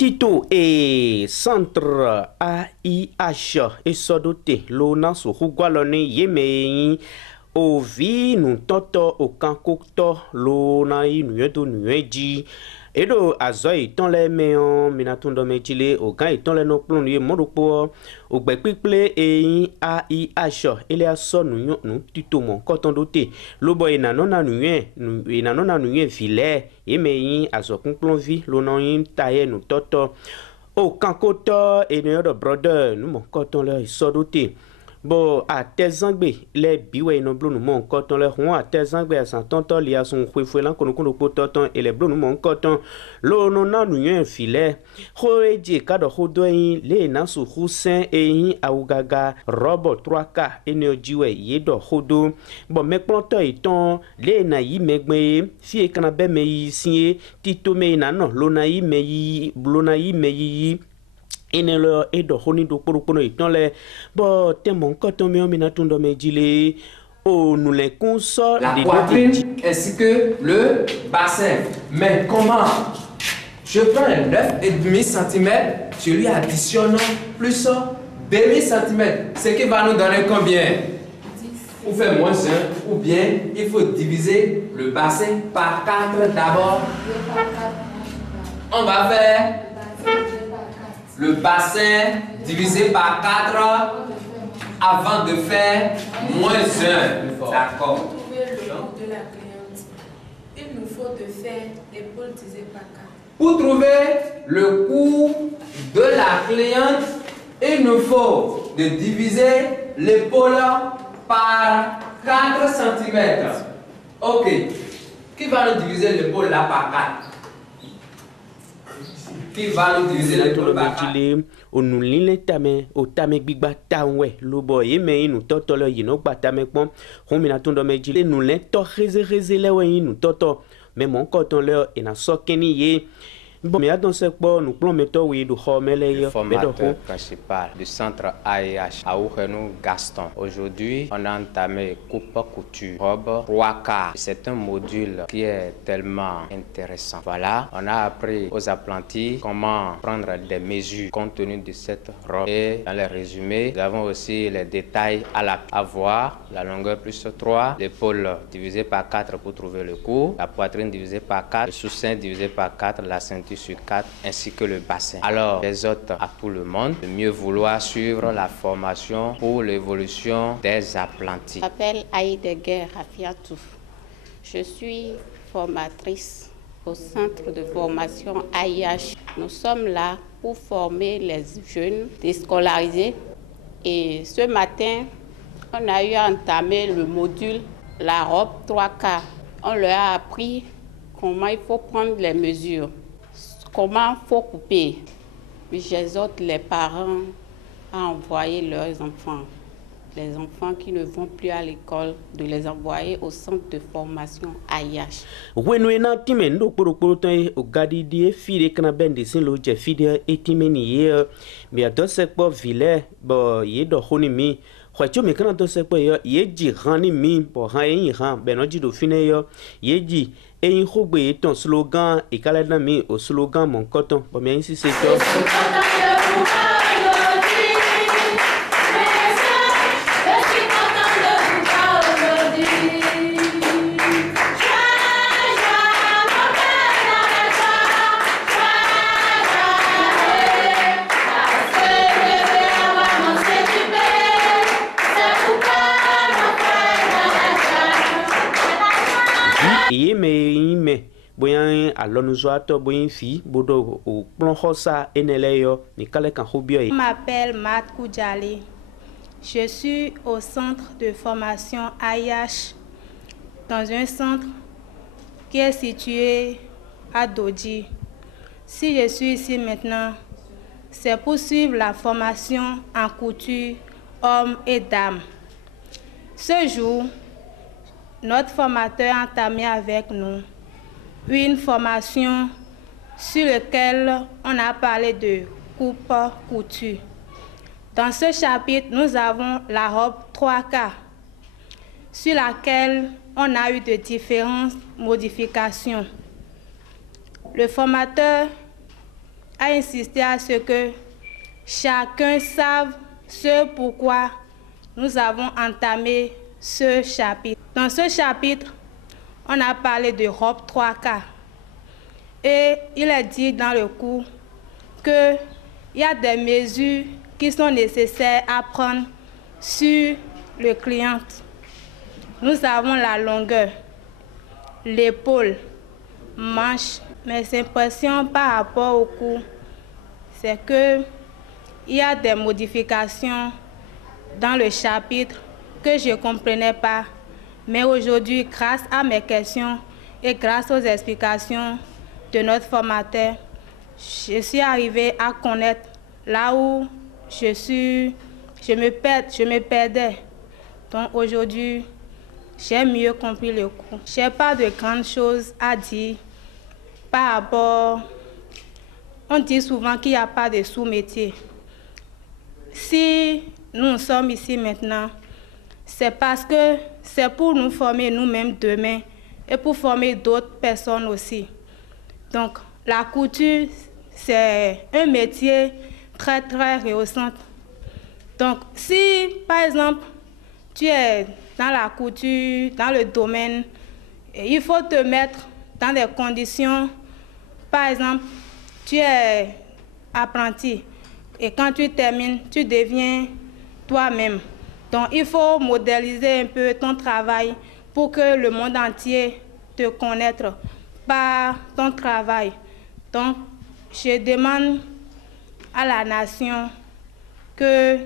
Tito et centre AIH et sodoté lona suhugwaloni yeme ovi nu toto okankokto lona inuedo nueji edo azoi ton le meon minatundo mejile ogan iton le no plon ye modopo ogbe piple e AIH ele aso nu tito mon koton doté lobo ina nona nuye vile yeme azokun plon vi lona yin taye nu toto okankoto eno brother nu mon koton le sodoté bon à tezangbe les biwe no blou nous mon coton le hon à tezangbe à san tonton li a son fouefoué lan kono pototon et les blou nous mon coton lo no na nu yen filet ho eji ka do hodoyin le na su husen eyin awugaga robo 3k energy ye do hodo bon me planto iton le na yi megbe fi e kana be me yi sin tito me na no lo na yi me yi blo na yi me yi enelo edo honi do poropono itonle bo temon koton mi omina tundo mejile o nous les console la poitrine ainsi que le bassin. Mais comment? Je prends un 9,5 cm, je lui additionne plus demi cm, ce qui va nous donner combien? 10. Ou faire moins 1, ou bien il faut diviser le bassin par 4 d'abord. On va faire le bassin divisé par 4 avant de faire moins 1. D'accord. Pour trouver le coût de la cliente, il nous faut de faire l'épaule divisé par 4. Pour trouver le coût de la cliente, il nous faut de diviser l'épaule par 4 cm. Ok. Qui va nous diviser l'épaule là par 4? Qui va nous diviser l'épaule par 4? Onu lile tame o tame gbigba tawe lobo yeme inu toto le yino gba tame pon homina tundo mejile nu le to reze le we inu toto me mon koton le ina sokeni ye bon mais dans ce point nous plomb meto oui du homele le formateur principal du centre AIH à Ourenou Gaston. Aujourd'hui, on a entamé coupe-couture, robe, 3/4. C'est un module qui est tellement intéressant. Voilà, on a appris aux apprentis comment prendre des mesures compte tenu de cette robe. Et dans les résumés, nous avons aussi les détails à voir, la longueur plus 3, l'épaule divisée par 4 pour trouver le cou, la poitrine divisée par 4, le sous-sein divisé par 4, la ceinture sur 4 ainsi que le bassin. Alors, j'exhorte à tout le monde de mieux vouloir suivre la formation pour l'évolution des apprentis. Je m'appelle Aïdeguer Rafiatou. Je suis formatrice au centre de formation AIH. Nous sommes là pour former les jeunes déscolarisés. Et ce matin, on a eu à entamer le module la robe 3/4. On leur a appris comment il faut prendre les mesures. Comment il faut couper. J'exhorte les parents à envoyer leurs enfants, les enfants qui ne vont plus à l'école, de les envoyer au centre de formation AIH. Wenwena timendo poropote o gadidi fide kana bendi sin lo je fide etimeni ye mi adose po vile bo ye do honimi khwacho me kana dose po ye ji rani mi bo han yin han beno ji do fine yo ye ji eyin khogbe ton slogan e kala na mi o slogan mon coton bo mi insi se to boyan alonuzoato boyin fi bodo o plon hosa eneleyo ni kale kan hobio. Je m'appelle Mat Koudjali. Je suis au centre de formation AIH dans un centre qui est situé à Dodji. Si je suis ici maintenant, c'est pour suivre la formation en couture hommes et dames. Ce jour, notre formateur a entamé avec nous une formation sur laquelle on a parlé de coupe-couture. Dans ce chapitre, nous avons la robe 3/4, sur laquelle on a eu de différentes modifications. Le formateur a insisté à ce que chacun sache ce pourquoi nous avons entamé ce chapitre. Dans ce chapitre, on a parlé de robe 3K. Et il est dit dans le cours qu'il y a des mesures qui sont nécessaires à prendre sur le client. Nous avons la longueur, l'épaule, manche. Mes impressions par rapport au cours, c'est qu'il y a des modifications dans le chapitre que je ne comprenais pas. Mais aujourd'hui, grâce à mes questions et grâce aux explications de notre formateur, je suis arrivée à connaître là où je me perdais. Donc aujourd'hui, j'ai mieux compris le cours. Je n'ai pas de grandes choses à dire par rapport... On dit souvent qu'il n'y a pas de sous-métier. Si nous sommes ici maintenant, c'est parce que c'est pour nous former nous-mêmes demain et pour former d'autres personnes aussi. Donc, la couture, c'est un métier très, très rehaussant. Donc, si, par exemple, tu es dans la couture, dans le domaine, il faut te mettre dans des conditions, par exemple, tu es apprenti et quand tu termines, tu deviens toi-même. Donc, il faut modéliser un peu ton travail pour que le monde entier te connaisse par ton travail. Donc, je demande à la nation que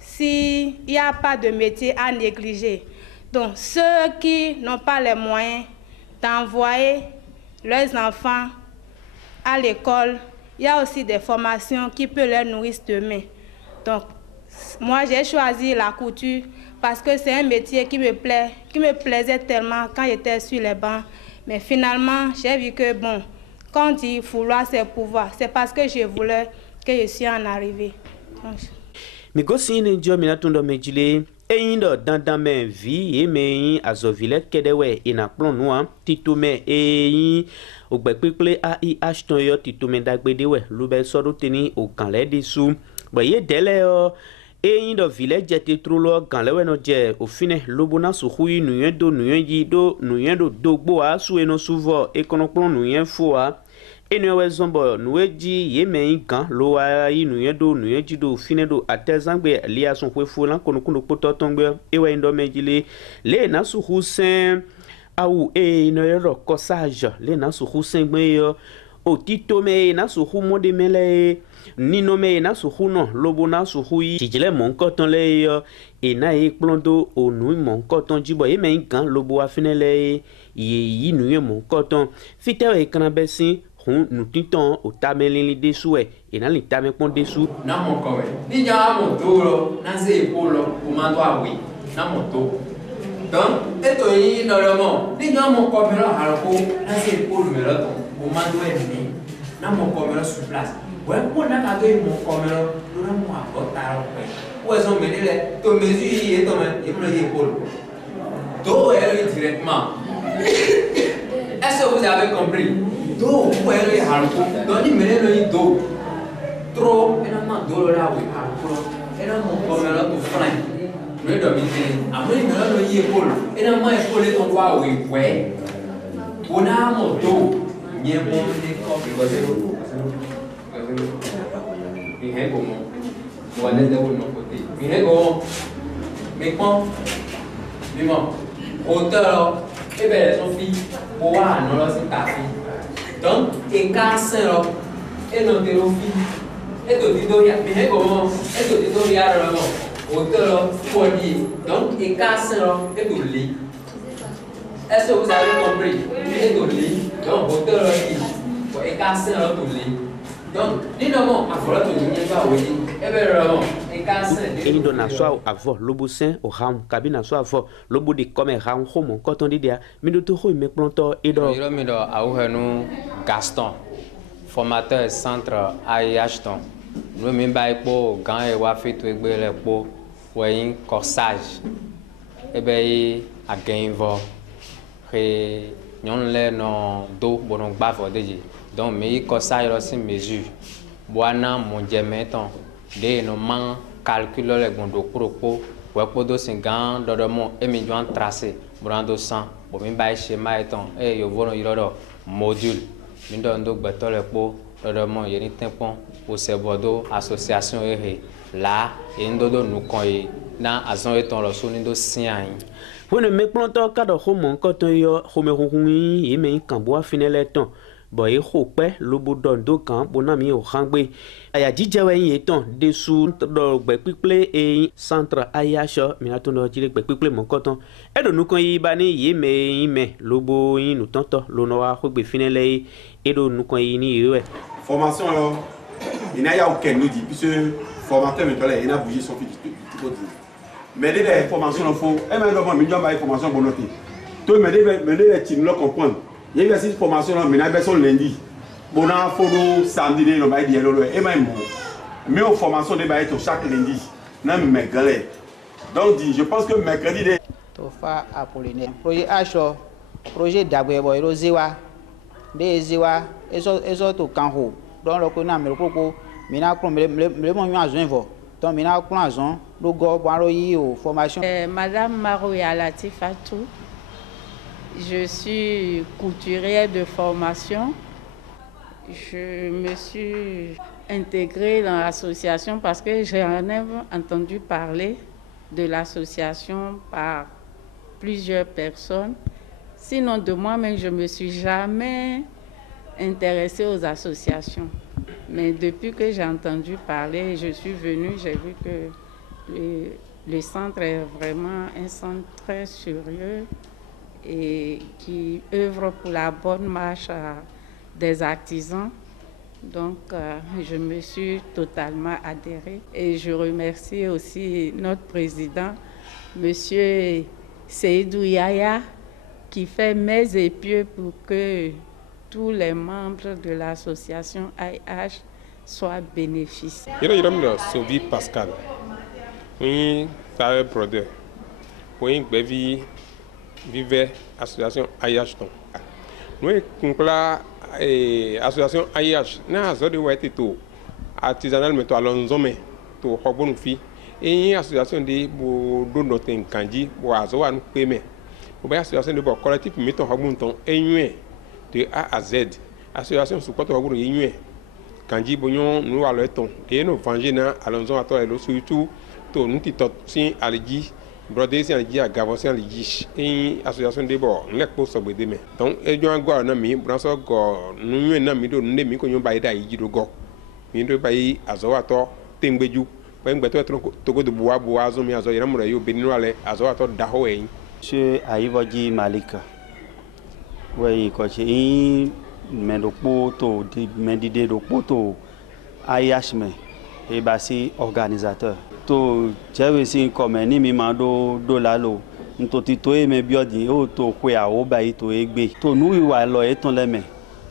s'il n'y a pas de métier à négliger, donc ceux qui n'ont pas les moyens d'envoyer leurs enfants à l'école, il y a aussi des formations qui peuvent les nourrir demain. Donc, moi, j'ai choisi la couture parce que c'est un métier qui me plaisait tellement quand j'étais sur les bancs. Mais finalement, j'ai vu que, bon, quand on dit vouloir, c'est pouvoir. C'est parce que je voulais que je suis en arrivée. Mais si on dit que Eindo dandame vi eme azovile kedewe inakplon noa titume ogbekpekple ai ashton yo titume dagbedewe lube sodo teni o kanle disu boye dele o Eindo vile jete trulo kanlewe no je ofine lobona suhui nuyendo nuyenjido nuyendo dogbo a sueno suvo ekonokplon nuyen foa Enewe zombo nueji yeme gan loa yi nuyedo nuyejido finedo atezangbe lia son kwefulan konukundo pototongbe ewe ndo mejile le na su husen au no yero corsage le na su husen gbe yo otito me na su hu mode mele nino me na su hu no lobo na su hu yi jile mon koton le yo e na e plondo onu mon koton jibo yeme gan lobo afinele yi nuye mon koton fitewe kanabesin nous titons au tamelin dessous et dans les tamels pont dessous. Na mon corps, ni ya mon dos, na ses épaules, pour m'en oui, na mon dos. Donc, et toi, normalement, ni ya mon corps, mais là, alors, na ses épaules, mais là, pour m'en ni, na mon corps, mais là, sur place. Ouais, pour n'a pas de mon corps, mais là, nous n'avons pas tard. Où est-ce qu'on met les, ton mesure, et ton épaule. Dos, elle est directement. Est-ce que vous avez compris? Do where harmful, don't you mean do? Throw and I'm not dollar with harmful, and I'm more to flank. Red of it, I'm really not a year old, and I'm my full little while we wear. When I'm a do, near more because they will be hang on. One day they will not put it. We hang on. Make more. Be more. Hotel, a better Sophie, or one, no loss in taffy. Donc, et casseur, et non de l'office, et de Didoria, mais comment, et de Didoria, auteur, pour dire, donc, et casseur, et de lit. Est-ce que vous avez compris? Et de lit, donc, auteur, et casseur, de lit. Donc, dis-nous, à voilà, tu n'es pas oui, et bien, et casseur. Et nous n'avons pas avoir l'obo sain au ram, cabine à soi avoir l'obo de comme ram homo quand on dit dia, mais nous te mais planto et donc. Nous Gaston, formateur centre AIH ton. Nous même pas pour gants et wafi tout les pour un corsage. Et bien à gain va et nous les non do bon bavo déjà. Donc, mais il y a aussi mesure. Boana mon diamètre, des noms calcul les gondos propos, ou podo singan, d'ordement et millions tracés, brando sang, bon, mi schéma étant, et yo vono yoro module, mindo batole po, d'ordement yeni tempon, pour ces bordeaux, association là, et ndodo nous koy, na azon étant le sonido sien. When me planto kado homo koto yo homerungi yeme kamboa fineleton. Boy hope lobo dondo kan bonami o hangbe aya jijawe yeton desu do gbe piple e centre ayasho mi atono jire gbe piple mon koton e do nukon yi bani yeme lobo yin nu tonto lo no wa gbe finele e do nukon yi ni yewe formation alors il n'a aucun nous dit puisque formateur maintenant il a bougé son petit mais des formations il faut et même moi million ba formation bonnoté toi mais des team là comprendre. Il y a une formation là, mais il y a lundi. Bon, on a fait samedi, on va dire, et même mais aux formations de chaque lundi. Donc, je pense que mercredi. Tofa Apollinaire. Projet H, projet d'abord, il y a des Zewa, et autres Kanho. Donc, le connaît, mais le propos, le moment où donc, il y a une formation. Madame Marouya Latifatou. Je suis couturière de formation. Je me suis intégrée dans l'association parce que j'en ai entendu parler de l'association par plusieurs personnes. Sinon, de moi-même, je ne me suis jamais intéressée aux associations. Mais depuis que j'ai entendu parler, je suis venue, j'ai vu que le centre est vraiment un centre très sérieux et qui œuvre pour la bonne marche des artisans. Donc, je me suis totalement adhérée. Et je remercie aussi notre président, M. Seydou Yaya, qui fait mes épieux pour que tous les membres de l'association AIH soient bénéficiaires. Je suis Sophie Pascal. Oui, ça est brother. Oui, vive association AIH. Nous avons association AIH. Nous avons été artisanal mais allons-y to hobonu fi. Et association de donoten kanji bo azowa nous paiement. Bo association de collectif meton hobonu ton enwe de A à Z. Association support hobonu enwe. Kanji bonyon nous allons ton et nous venger na allons-y à toi et surtout to nous ti tot sin aliji. Brothers and Gia Gavos and Yish in association de bord, let post of them. Don't enjoy go on me, Branson go, no, and me don't name me when by that you go. Mean by Azoato, thing with you, when better to go to Boazo, me as I am, you been rally as I thought that way. Monsieur Aivaji Malika, where you coach in Mendopoto, the Mendide Poto, Ayashme, a Bassi organisateur. To j'avais si comme ni mi mando dolalo nto ti to e me biodi o to kwe a o ba ito egbe to nu iwa lo e ton le me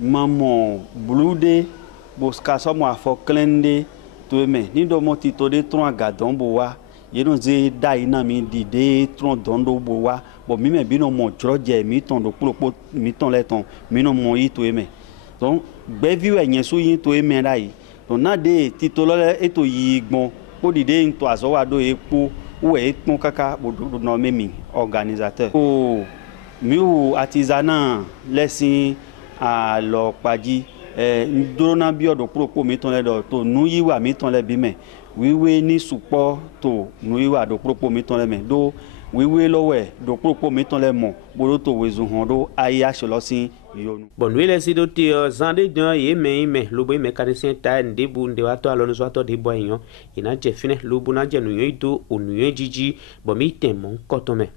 mamo blude boska so mo afo klende to me ni do mo ti to de tron agadon bo wa ye no ze da ina mi di de tron dondo bo wa bo mi me bi no mo joje mi ton do plopo mi ton le ton mi no mo yi to e me donc gbe vi we yen so yin to e me rai to na de ti to lo e to yi gbon pour l'idée into azowa do epo ou eton kaka bodo no memi organisateur o miu artisanat lesin a lo paji ndoro na biodo propo mi ton le do to nu yiwa mi ton le bi me wiwe ni support to nu yiwa do propo mi ton le me do wiwe lowe do propo mi ton le mo bodo to wezu hondo AIH losin yonu bon we les idoti zande don yeme lobo mécanicien ta ndebu ndewato alonu swato de boyon ina je fine lobo na je nu yido onu yejiji bo mi temo kotome